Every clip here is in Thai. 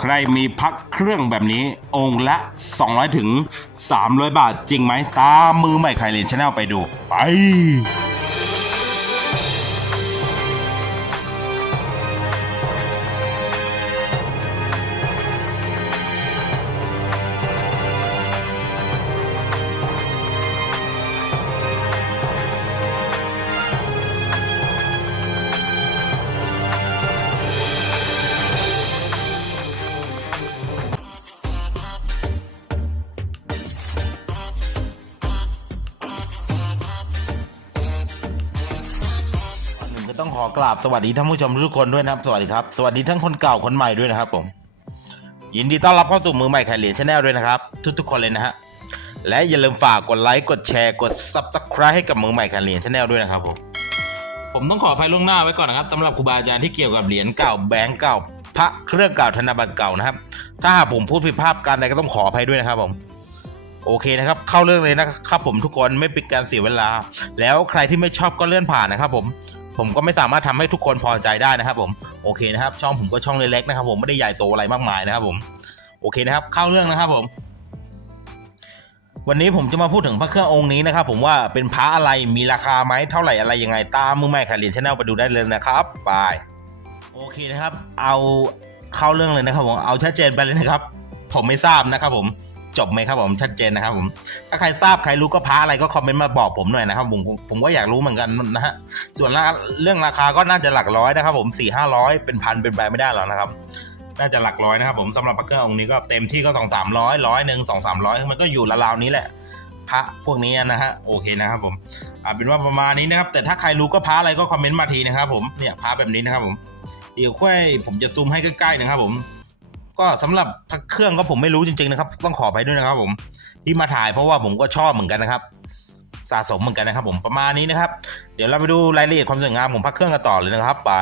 ใครมีพักเครื่องแบบนี้องค์ละ 200 ถึง 300 บาทจริงไหม ตามมือใหม่ไคเลนชาแนลไปดู ไป ต้องขอกราบสวัสดีท่านผู้ชมทุกคนด้วยนะครับ สวัสดีครับ สวัสดีทั้งคนเก่าคนใหม่ด้วยนะครับผม ยินดีต้อนรับเข้าสู่มือใหม่ไข่เหรียญชาแนลด้วยนะครับ ทุกๆคนเลยนะฮะ และอย่าลืมฝากกดไลค์กดแชร์กด Subscribe ให้กับมือใหม่ไข่เหรียญชาแนลด้วยนะครับผม ผมต้องขออภัยล่วงหน้าไว้ก่อนนะครับสำหรับครูบาอาจารย์ที่เกี่ยวกับเหรียญเก่าแบงก์เก่าพระเครื่องเก่าธนบัตรเก่านะครับ ถ้าหากผมพูดผิดพลาดการใดก็ต้องขออภัยด้วยนะครับผมโอเคนะครับเข้าเรื่องเลยนะครับผมทุกคนไม่เป็นการเสียเวลา แล้วใครที่ไม่ชอบก็เลื่อนผ่านนะครับผม ผมก็ไม่สามารถทำให้ทุกคนพอใจได้นะครับผมโอเคนะครับ ช่องผมก็ช่องเล็กๆนะครับ ผมไม่ได้ใหญ่โตอะไรมากมายนะครับ ผมโอเคนะครับ เข้าเรื่องนะครับผม วันนี้ผมจะมาพูดถึงพระเครื่ององค์นี้นะครับ ผมว่าเป็นพระอะไรมีราคาไหมเท่าไหร่อะไรยังไงตามมือใหม่ค่ะเรียนชาแนลไปดูได้เลยนะครับไปโอเคนะครับ เอาเข้าเรื่องเลยนะครับผมเอาชัดเจนไปเลยนะครับ ผมไม่ทราบนะครับผม จบไหมครับผมชัดเจนนะครับผมถ้าใครทราบใครรู้ก็พระอะไรก็คอมเมนต์มาบอกผมหน่อยนะครับผมผมก็อยากรู้เหมือนกันนะฮะส่วนเรื่องราคาก็น่าจะหลักร้อยนะครับ ผมสี่ห้าร้อยเป็นพันเป็นไปไม่ได้หรอกนะครับน่าจะหลักร้อยนะครับผมสำหรับพระเครื่ององค์นี้ก็เต็มที่ก็สองสามร้อยร้อยหนึ่งสองสามร้อยมันก็อยู่ราวๆนี้แหละพระพวกนี้นะฮะโอเคนะครับผมอ่าเป็นว่าประมาณนี้นะครับ แต่ถ้าใครรู้ก็พระอะไรก็คอมเมนต์มาทีนะครับผมเนี่ยพระแบบนี้นะครับผมเดี๋ยวค่อยผมจะซูมให้ใกล้ๆนะครับผม ก็สำหรับพระเครื่องก็ผมไม่รู้จริงๆนะครับ ต้องขอไปด้วยนะครับ ผมที่มาถ่ายเพราะว่าผมก็ชอบเหมือนกันนะครับ สะสมเหมือนกันนะครับ ผมประมาณนี้นะครับ เดี๋ยวเราไปดูรายละเอียดความสวยงามของพระเครื่องกันต่อเลยนะครับไป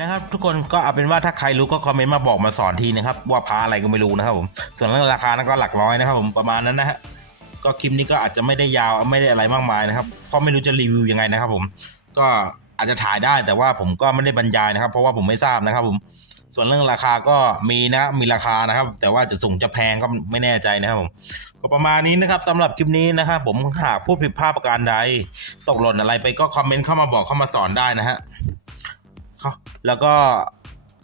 นะครับ ทุกคนก็เอาเป็นว่าถ้าใครรู้ก็คอมเมนต์มาบอกมาสอนทีนะครับ ว่าพาอะไรก็ไม่รู้นะครับผมส่วนเรื่องราคานั้นก็หลักร้อยนะครับ ผมประมาณนั้นนะฮะก็คลิปนี้ก็อาจจะไม่ได้ยาวไม่ได้อะไรมากมายนะครับเพราะไม่รู้จะรีวิวยังไงนะครับ ผมก็อาจจะถ่ายได้แต่ว่าผมก็ไม่ได้บรรยายนะครับ เพราะว่าผมไม่ทราบนะครับ ผมส่วนเรื่องราคาก็มีนะมีราคานะครับ แต่ว่าจะสูงจะแพงก็ไม่แน่ใจนะครับผมก็ประมาณนี้นะครับสำหรับคลิปนี้นะครับผมหากพูดผิดพลาดประการใด ตกหล่นอะไรไปก็คอมเมนต์เข้ามาบอกเข้ามาสอนได้นะฮะ แล้วก็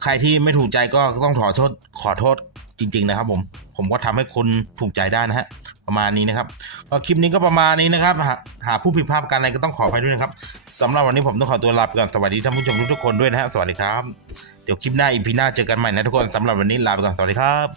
ใครที่ไม่ถูกใจก็ต้องขอโทษขอโทษจริง ๆ นะครับ ผม ผมก็ทำให้คนถูกใจได้นะฮะประมาณนี้นะครับก็คลิปนี้ก็ประมาณนี้นะครับหาหาผู้ผิดพลาดการอะไรก็ต้องขออภัยด้วยนะครับสำหรับวันนี้ผมต้องขอตัวลาไปก่อนสวัสดีท่านผู้ชมทุกๆคนด้วยนะฮะสวัสดีครับเดี๋ยวคลิปหน้าอีพีหน้าเจอกันใหม่นะทุกคนสำหรับวันนี้ลาไปก่อนสวัสดีครับ